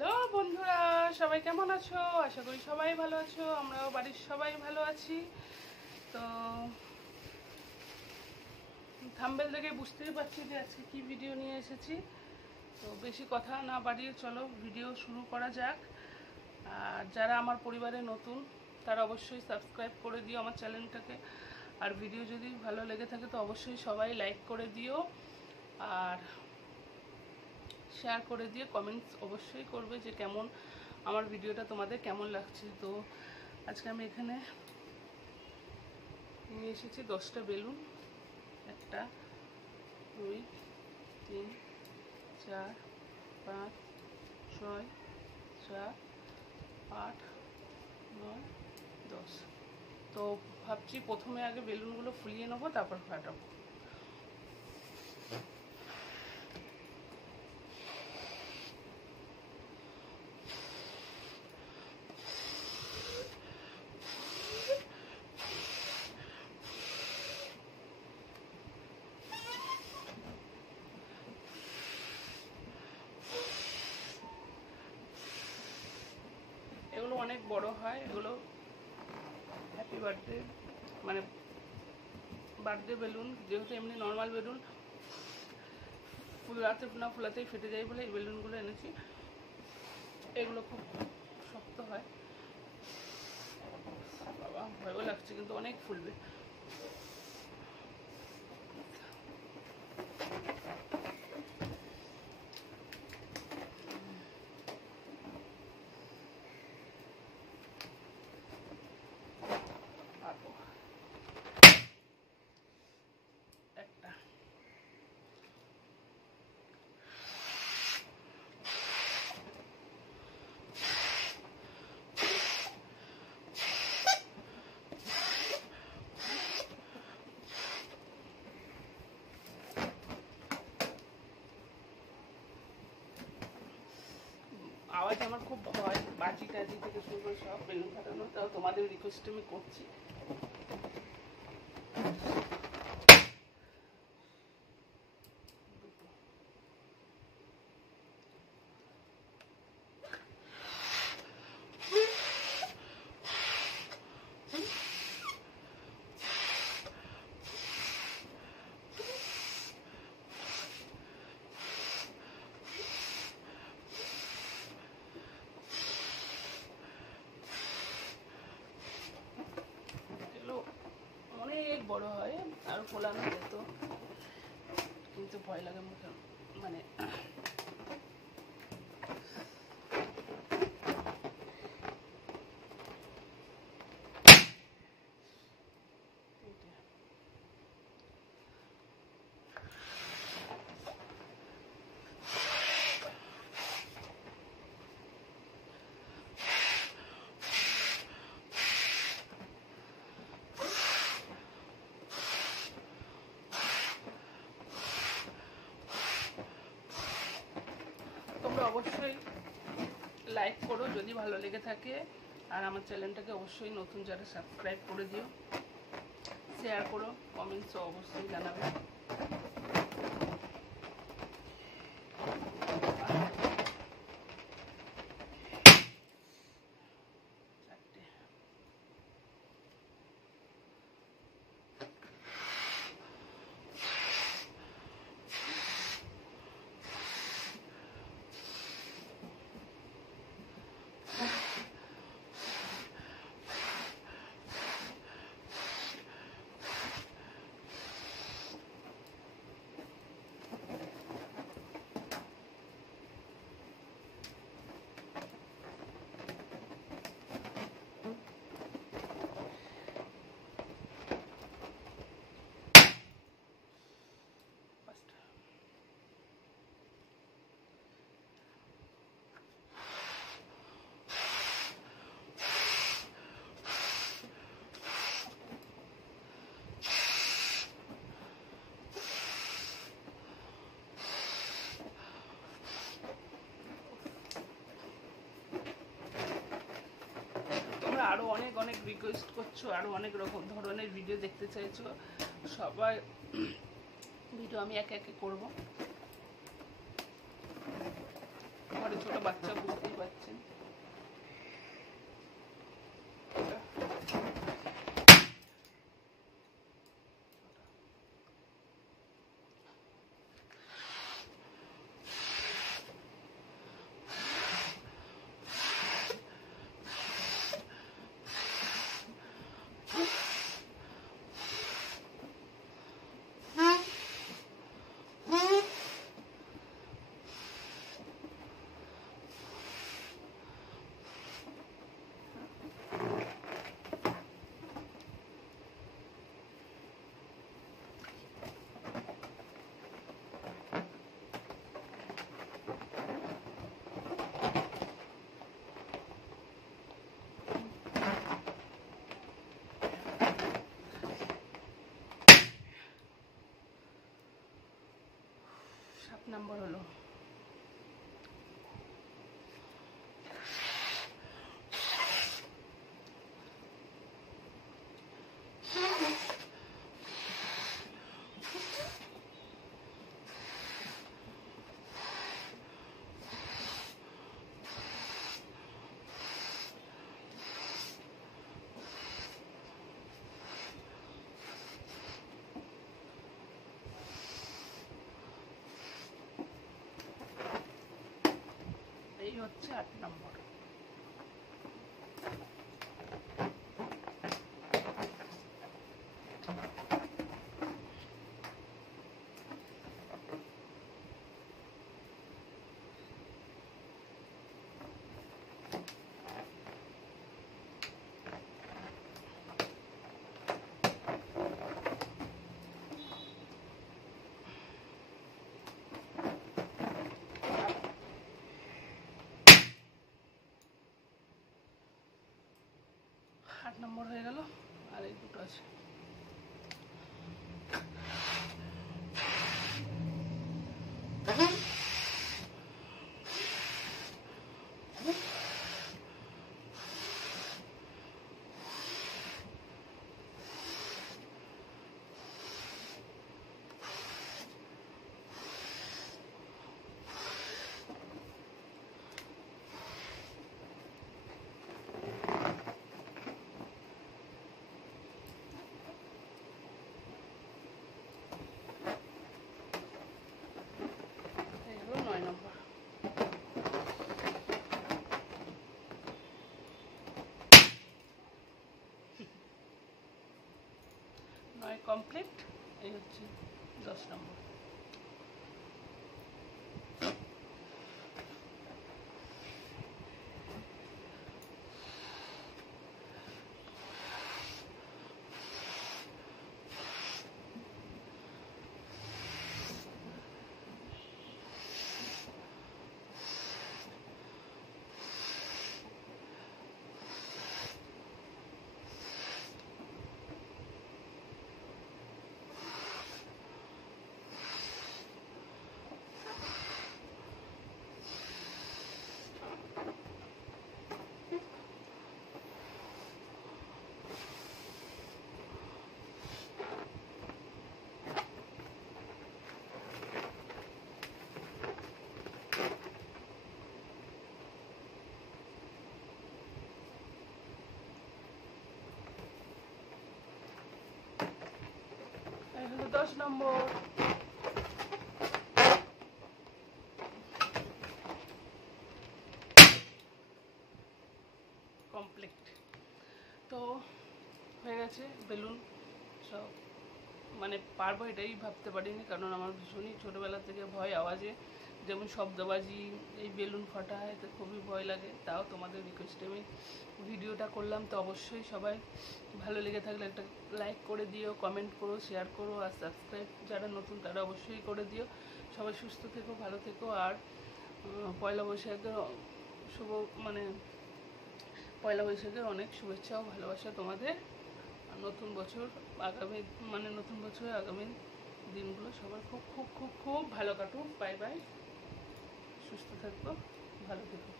হ্যালো বন্ধুরা, সবাই কেমন আছো? আশা করি সবাই ভালো আছো। আমরাও বাড়ির সবাই ভালো আছি। তো থাম্বনেল দেখে বুঝতেই পারছি যে আজকে কি ভিডিও নিয়ে এসেছি। তো বেশি কথা না বাড়িয়ে চলো ভিডিও শুরু করা যাক। আর যারা আমার পরিবারে নতুন তারা অবশ্যই সাবস্ক্রাইব করে দিও আমার চ্যানেলটাকে। আর ভিডিও যদি ভালো লেগে থাকে তো অবশ্যই সবাই লাইক করে দিও আর শেয়ার করে দিয়ে কমেন্টস অবশ্যই করবে যে কেমন আমার ভিডিওটা তোমাদের কেমন লাগছে। তো আজকে আমি এখানে নিয়ে এসেছি 10টা বেলুন। 1 2 3 4 5 6 7 8 9 10। তো ভাবছি প্রথমে আগে বেলুনগুলো ফুলিয়ে নেবো, তারপর ফাটাবো। এগুলো অনেক বড় হয়, এগুলো হ্যাপি বার্থডে মানে বার্থডে বেলুন। যেহেতু এমনি নর্মাল বেলুন ফুলাতে না ফুলাতেই ফেটে যায় বলে এই বেলুনগুলো এনেছি। এগুলো খুব শক্ত হয়, বাবা ভয়ও লাগছে, কিন্তু অনেক ফুলবে। একটা আওয়াজ আমার খুব ভয়, বাজি টাজি থেকে শুরু করে সব বেলুন ফাটানো। তাও তোমাদের রিকোয়েস্ট আমি করছি। অনেক বড় হয় আর ফোলানো যেত, কিন্তু ভয় লাগে মুখে মানে অবশ্যই লাইক করো যদি ভালো লেগে থাকে। আর আমার চ্যানেলটাকে অবশ্যই নতুন যারা সাবস্ক্রাইব করে দিও, শেয়ার করো, কমেন্টসও অবশ্যই জানাবে। আরো অনেক অনেক রিকোয়েস্ট করছো, আরো অনেক রকম ধরনের ভিডিও দেখতে চাইছো। সবাই ভিডিও আমি একে একে করব। ঘরে ছোট বাচ্চা, বুঝতেই পারছেন। নম্বর হলো। এই হচ্ছে 8 নম্বর। নম্বর হয়ে গেল, আর এই দুটো আছে। কমপ্লিট। এই হচ্ছে 10 নম্বর। এই হলো 10 নম্বর। কমপ্লিট। তো হয়ে গেছে বেলুন সব, মানে পারবো এটাই ভাবতে পারিনি, কারণ আমার ভীষণই ছোটোবেলা থেকে ভয় আওয়াজে, যেমন শব্দবাজি, এই বেলুন ফাটা এতে খুবই ভয় লাগে। তাও তোমাদের রিকোয়েস্টে আমি ভিডিওটা করলাম। তো অবশ্যই সবাই ভালো লেগে থাকলে একটা লাইক করে দিও, কমেন্ট করো, শেয়ার করো, আর সাবস্ক্রাইব যারা নতুন তারা অবশ্যই করে দিও। সবাই সুস্থ থেকো, ভালো থেকো। আর পয়লা বৈশাখের শুভ, মানে পয়লা বৈশাখের অনেক শুভেচ্ছা ও ভালোবাসা তোমাদের। নতুন বছর আগামী, মানে নতুন বছরের আগামী দিনগুলো সবার খুব খুব খুব খুব ভালো কাটুক। বাই বাই, সুস্থ থাকবো, ভালো থেকো।